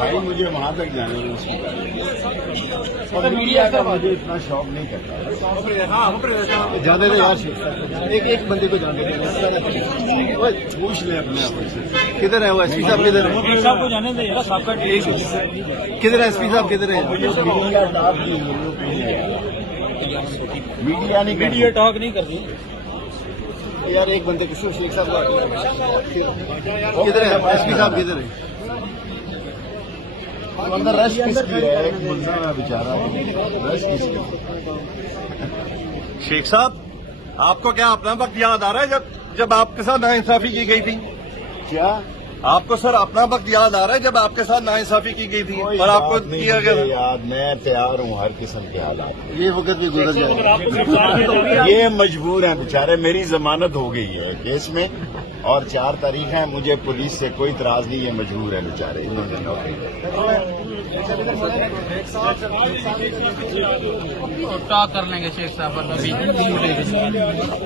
भाई मुझे वहाँ तक जाने दो और मीडिया का मुझे इतना शौक नहीं करता। जाने दे यार, एक बंदे को जाने दे, पूछ ले अपने आप से किधर है वो एसपी साहब, किधर है साहब को जाने दे यार, सबका किधर है एसपी साहब, किधर है? मीडिया नहीं, मीडिया टॉक नहीं करती यार। एक बंदे किशोर शेख साहब किधर है एसपी साहब, किधर है? अंदर रश किसकी है? एक मुलजिम है बेचारा, रश किसकी? शेख साहब, आपको क्या अपना वक्त याद आ रहा है जब आपके साथ नाइंसाफी की गई थी? क्या आपको सर अपना वक्त याद आ रहा है जब आपके साथ नाइंसाफी की गई थी और आपको किया गया था? याद, मैं तैयार हूँ हर किस्म के हालात। ये वक्त भी गुजर जाएगा। ये मजबूर हैं बेचारे, मेरी जमानत हो गई है केस में और 4 तारीख है। मुझे पुलिस से कोई इतराज नहीं, ये मजबूर है बेचारे, इन्होंने नौकरी टॉक कर लेंगे शेख साहब अभी।